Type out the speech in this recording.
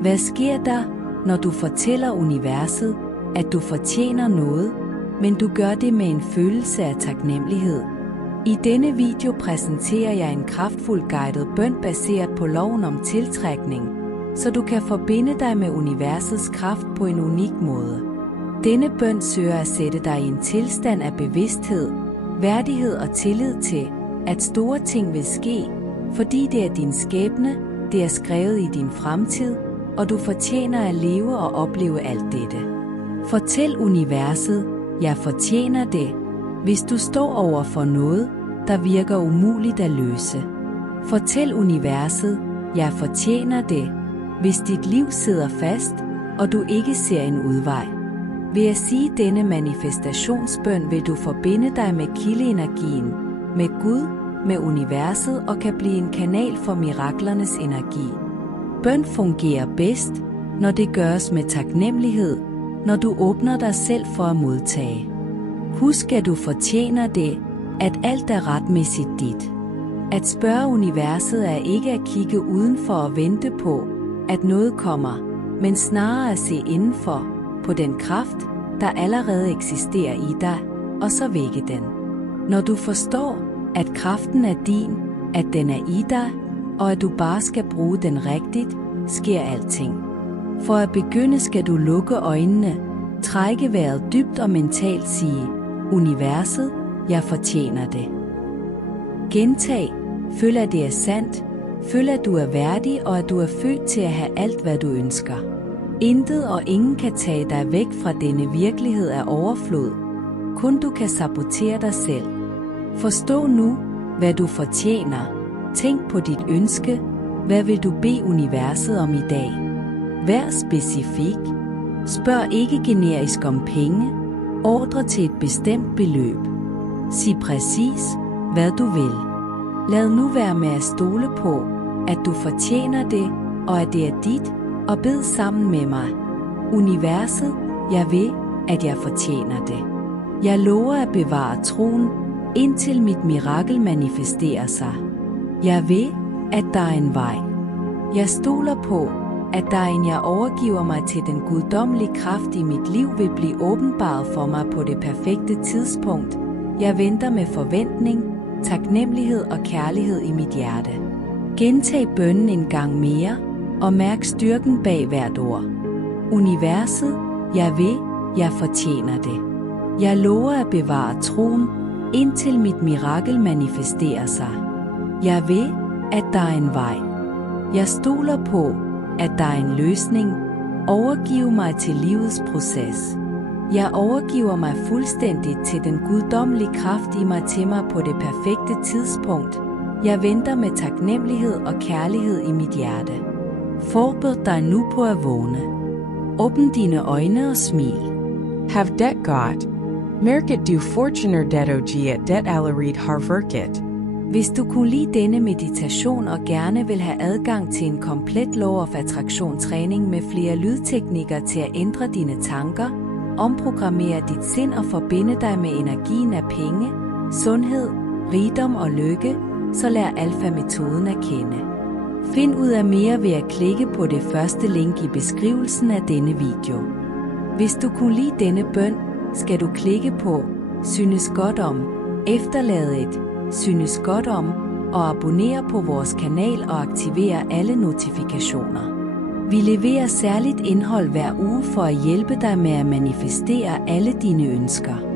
Hvad sker der, når du fortæller universet, at du fortjener noget, men du gør det med en følelse af taknemmelighed? I denne video præsenterer jeg en kraftfuld guided bøn baseret på loven om tiltrækning, så du kan forbinde dig med universets kraft på en unik måde. Denne bøn søger at sætte dig i en tilstand af bevidsthed, værdighed og tillid til, at store ting vil ske, fordi det er din skæbne, det er skrevet i din fremtid, og du fortjener at leve og opleve alt dette. Fortæl universet, jeg fortjener det, hvis du står over for noget, der virker umuligt at løse. Fortæl universet, jeg fortjener det, hvis dit liv sidder fast, og du ikke ser en udvej. Ved at sige denne manifestationsbøn vil du forbinde dig med kildeenergien, med Gud, med universet og kan blive en kanal for miraklernes energi. Bøn fungerer bedst, når det gøres med taknemmelighed, når du åbner dig selv for at modtage. Husk, at du fortjener det, at alt er retmæssigt dit. At spørge universet er ikke at kigge udenfor og vente på, at noget kommer, men snarere at se indenfor, på den kraft, der allerede eksisterer i dig, og så vække den. Når du forstår, at kraften er din, at den er i dig, og at du bare skal bruge den rigtigt, sker alting. For at begynde skal du lukke øjnene, trække vejret dybt og mentalt sige, universet, jeg fortjener det. Gentag, føl at det er sandt, føl at du er værdig og at du er født til at have alt hvad du ønsker. Intet og ingen kan tage dig væk fra denne virkelighed af overflod. Kun du kan sabotere dig selv. Forstå nu, hvad du fortjener. Tænk på dit ønske. Hvad vil du bede universet om i dag? Vær specifik. Spørg ikke generisk om penge. Ordre til et bestemt beløb. Sig præcis, hvad du vil. Lad nu være med at stole på, at du fortjener det, og at det er dit, og bed sammen med mig. Universet, jeg ved, at jeg fortjener det. Jeg lover at bevare troen, indtil mit mirakel manifesterer sig. Jeg ved, at der er en vej. Jeg stoler på, at der er en jeg overgiver mig til den guddommelige kraft i mit liv vil blive åbenbaret for mig på det perfekte tidspunkt. Jeg venter med forventning, taknemmelighed og kærlighed i mit hjerte. Gentag bønnen en gang mere, og mærk styrken bag hvert ord. Universet, jeg ved, jeg fortjener det. Jeg lover at bevare troen, indtil mit mirakel manifesterer sig. Jeg ved, at der er en vej. Jeg stoler på, at der er en løsning. Overgiv mig til livets proces. Jeg overgiver mig fuldstændigt til den guddommelige kraft i mig til mig på det perfekte tidspunkt. Jeg venter med taknemmelighed og kærlighed i mit hjerte. Forbered dig nu på at vågne. Åbn dine øjne og smil. Have det godt. Mærket du fortjener det og det allerede har virket. Hvis du kunne lide denne meditation og gerne vil have adgang til en komplet Law of Attraction træning med flere lydteknikker til at ændre dine tanker, omprogrammere dit sind og forbinde dig med energien af penge, sundhed, rigdom og lykke, så lær alfa-metoden at kende. Find ud af mere ved at klikke på det første link i beskrivelsen af denne video. Hvis du kunne lide denne bøn, skal du klikke på synes godt om, efterlade et synes godt om og abonnere på vores kanal og aktivere alle notifikationer. Vi leverer særligt indhold hver uge for at hjælpe dig med at manifestere alle dine ønsker.